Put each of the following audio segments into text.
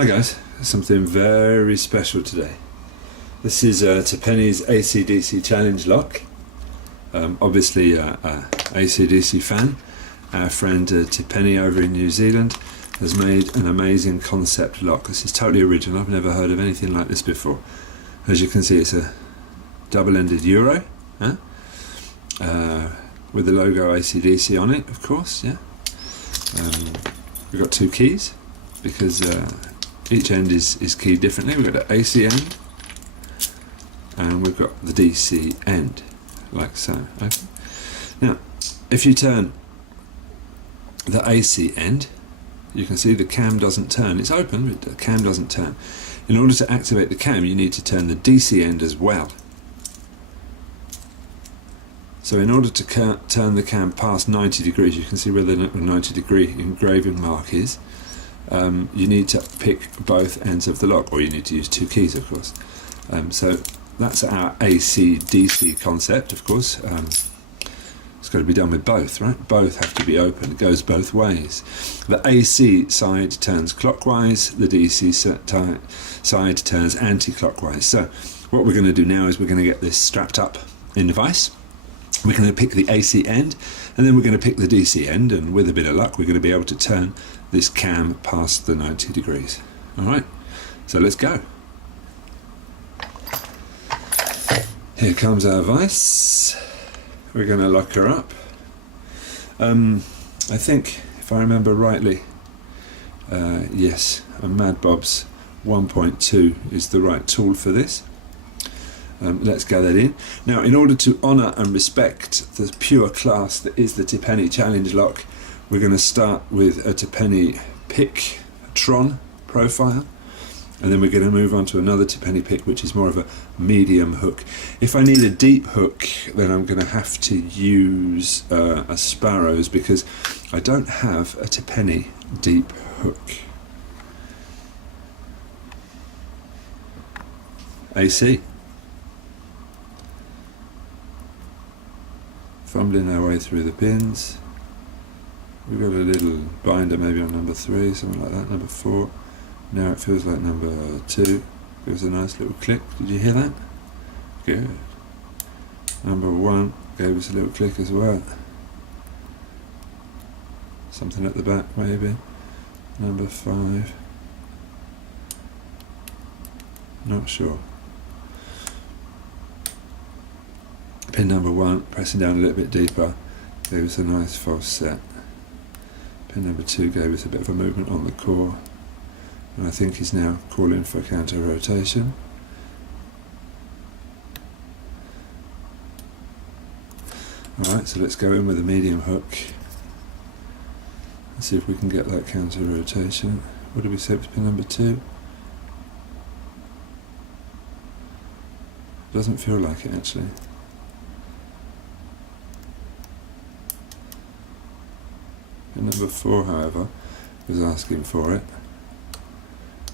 Hi guys, something very special today. This is Tipene's AC/DC challenge lock. Obviously a AC/DC fan. Our friend Tipene over in New Zealand has made an amazing concept lock. This is totally original. I've never heard of anything like this before. As you can see, it's a double-ended Euro, with the logo AC/DC on it, of course. Yeah. We've got two keys because each end is keyed differently. We've got the AC end and we've got the DC end, like so. Okay. Now, if you turn the AC end, you can see the cam doesn't turn. It's open, but the cam doesn't turn. In order to activate the cam, you need to turn the DC end as well. So in order to turn the cam past 90 degrees, you can see where the 90-degree engraving mark is. You need to pick both ends of the lock, or you need to use two keys, of course. So that's our AC/DC concept, of course. It's got to be done with both, right? Both have to be open. It goes both ways. The AC side turns clockwise, the DC side turns anti-clockwise. So what we're going to do now is we're going to get this strapped up in the vise. We're going to pick the AC end, and then we're going to pick the DC end, and with a bit of luck we're going to be able to turn this cam past the 90 degrees. Alright, so let's go. Here comes our vise. We're going to lock her up. I think, if I remember rightly, yes, a Mad Bob's 1.2 is the right tool for this. Let's go that in. Now, in order to honour and respect the pure class that is the Tipene challenge lock, we're going to start with a Tipene pick Tron profile, and then we're going to move on to another Tipene pick which is more of a medium hook. If I need a deep hook, then I'm going to have to use a Sparrows, because I don't have a Tipene deep hook. AC. Fumbling our way through the pins. We've got a little binder maybe on number 3, something like that, number 4. Now it feels like number 2. Gives a nice little click. Did you hear that? Good. Number 1 gave us a little click as well. Something at the back maybe. Number 5. Not sure. Pin number 1, pressing down a little bit deeper, gave us a nice false set. Pin number 2 gave us a bit of a movement on the core, and I think he's now calling for counter rotation. Alright, so let's go in with a medium hook and see if we can get that counter rotation. What did we say was pin number 2? Doesn't feel like it actually. Pin number 4, however, was asking for it.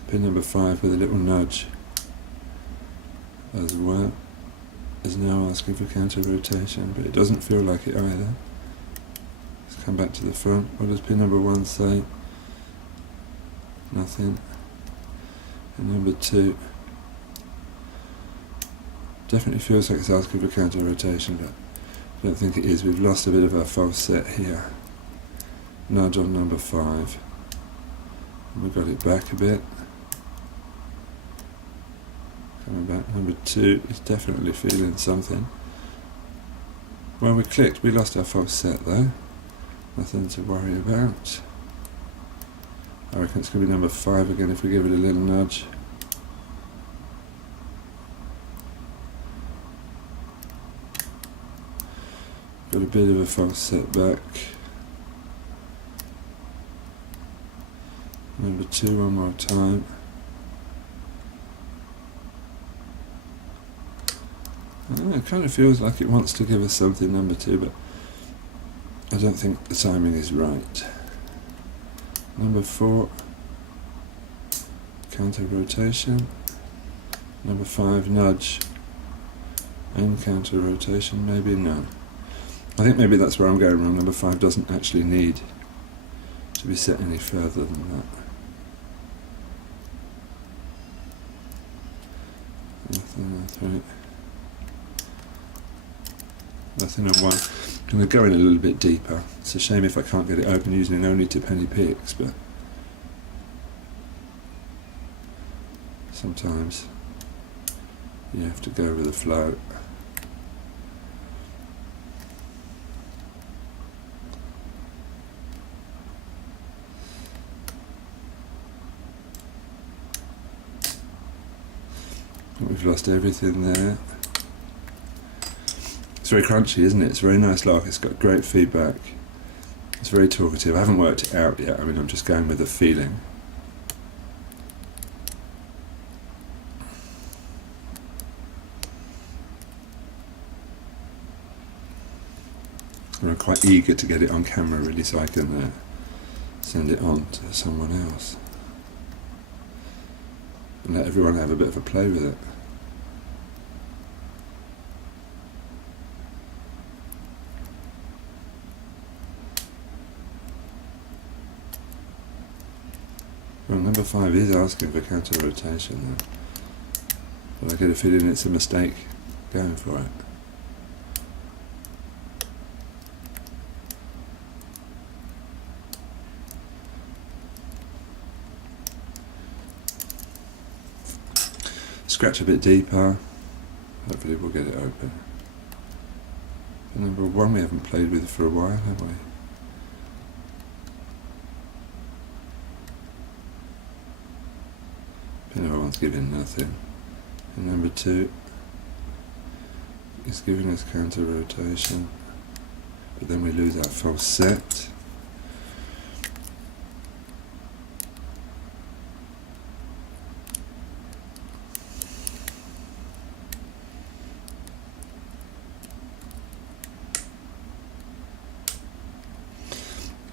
Pin number 5 with a little nudge as well is now asking for counter rotation, but it doesn't feel like it either. Let's come back to the front. What does pin number 1 say? Nothing. And number 2 definitely feels like it's asking for counter rotation, but I don't think it is. We've lost a bit of our false set here. Nudge on number 5, and we got it back a bit. Coming back, number 2 is definitely feeling something. When we clicked, we lost our false set though. Nothing to worry about. I reckon it's going to be number 5 again if we give it a little nudge. Got a bit of a false set back. Number 2 one more time. It kind of feels like it wants to give us something, number 2, but I don't think the timing is right. Number 4, counter rotation. Number 5, nudge and counter rotation, maybe none. I think maybe that's where I'm going wrong. Number 5 doesn't actually need to be set any further than that. Nothing on one. I'm going to go in a little bit deeper. It's a shame if I can't get it open using only Tipene picks, but sometimes you have to go with the flow. We've lost everything there. It's very crunchy, isn't it? It's a very nice lock. It's got great feedback. It's very talkative. I haven't worked it out yet. I mean, I'm just going with the feeling. And I'm quite eager to get it on camera, really, so I can send it on to someone else and let everyone have a bit of a play with it. Well, number 5 is asking for counter rotation then, but I get a feeling it's a mistake going for it. Scratch a bit deeper, hopefully we'll get it open. And number 1 we haven't played with for a while, have we? Number 1's giving nothing. And number 2 is giving us counter rotation, but then we lose our false set.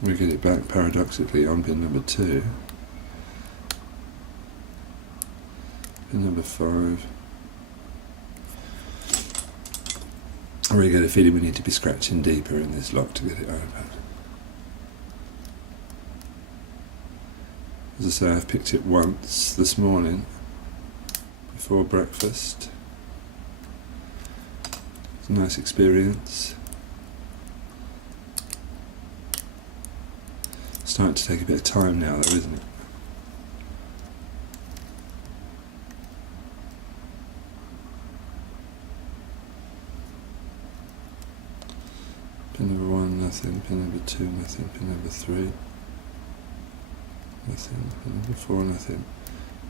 We get it back paradoxically on pin number 2. Pin number 5. I really get a feeling we need to be scratching deeper in this lock to get it open. As I say, I've picked it once this morning before breakfast. It's a nice experience. It's starting to take a bit of time now though, isn't it? Pin number 1, nothing. Pin number 2, nothing. Pin number 3, nothing. Pin number 4, nothing.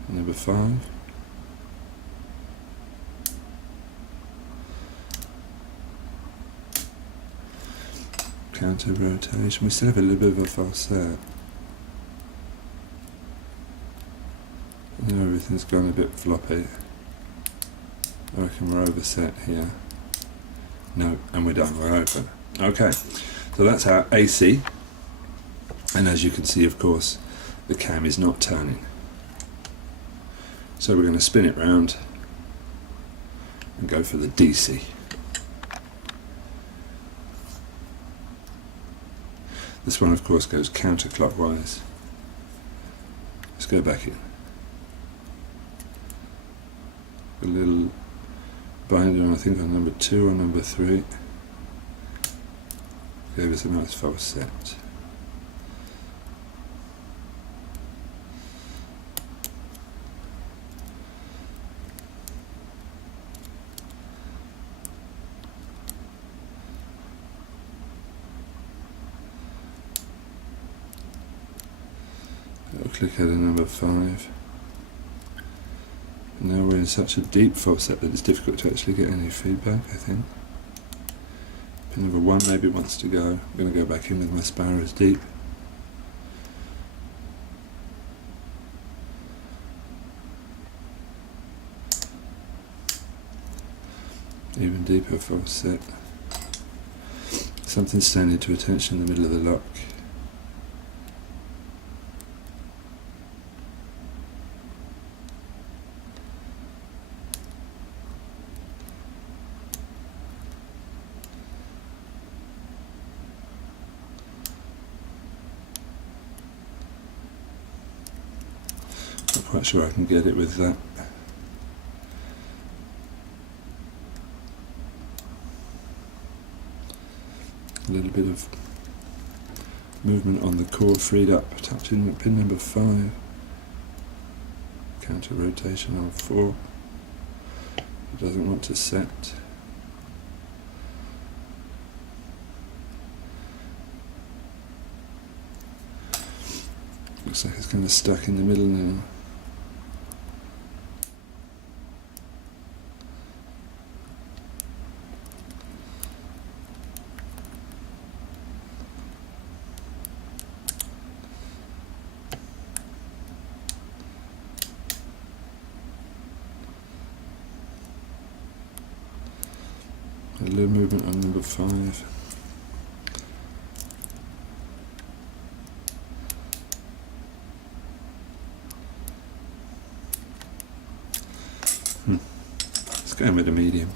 Pin number 5. Counter rotation. We still have a little bit of a false set. Now everything's gone a bit floppy. I reckon we're overset here. No, and we're done. We're open. Okay, so that's our AC, and as you can see, of course, the cam is not turning. So we're going to spin it round and go for the DC. This one, of course, goes counterclockwise. Let's go back in. A little binder, I think, on number 2 or number 3. Gave us a nice false set. I'll click header number 5. Now we're in such a deep false set that it's difficult to actually get any feedback, I think. Pin number 1 maybe wants to go. I'm going to go back in with my sparrows deep. Even deeper false set. Something's standing to attention in the middle of the lock. Not quite sure I can get it with that. little bit of movement on the cord freed up, touching pin number 5, counter rotation on 4, it doesn't want to set. Looks like it's kind of stuck in the middle now. A little movement on number 5. Let's go in with a medium.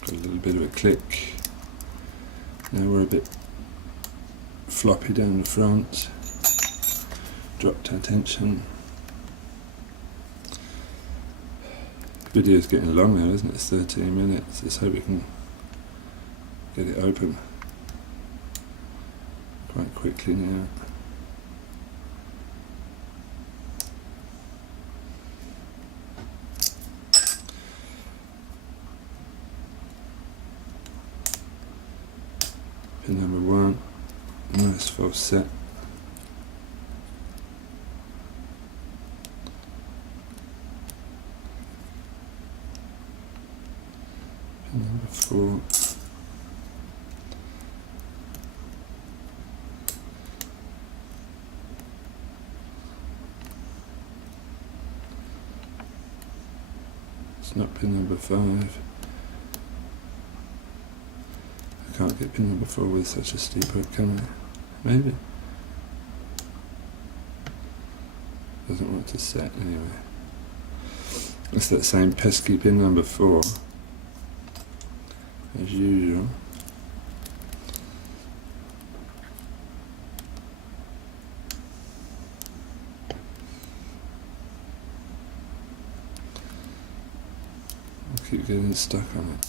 Got a little bit of a click. Now we're a bit floppy down the front. Dropped our tension. Video's getting long now, isn't it? It's 13 minutes. Let's hope we can get it open quite quickly now. Pin number 1, nice false set. Pin number 4. It's not pin number 5. I can't get pin number 4 with such a steep hook, can I? Maybe. Doesn't want to set anyway. It's that same pesky pin number 4 as usual. Keep getting stuck on it.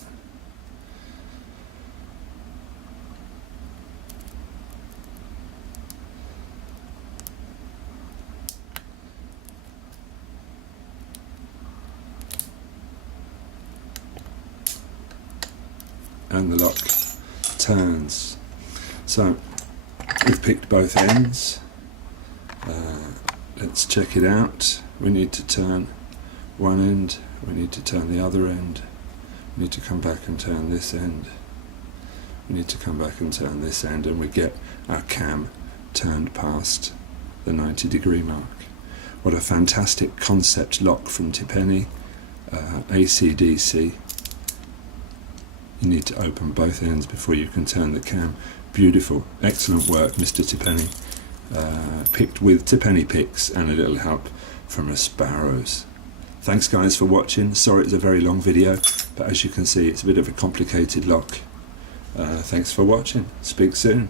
And the lock turns. So we've picked both ends. Let's check it out. We need to turn one end, we need to turn the other end, we need to come back and turn this end, we need to come back and turn this end, and we get our cam turned past the 90-degree mark. What a fantastic concept lock from Tipene, AC/DC. You need to open both ends before you can turn the cam. Beautiful, excellent work, Mr. Tipene. Picked with Tipene picks and a little help from Sparrows. Thanks guys for watching. Sorry it's a very long video, but as you can see it's a bit of a complicated lock. Thanks for watching. Speak soon.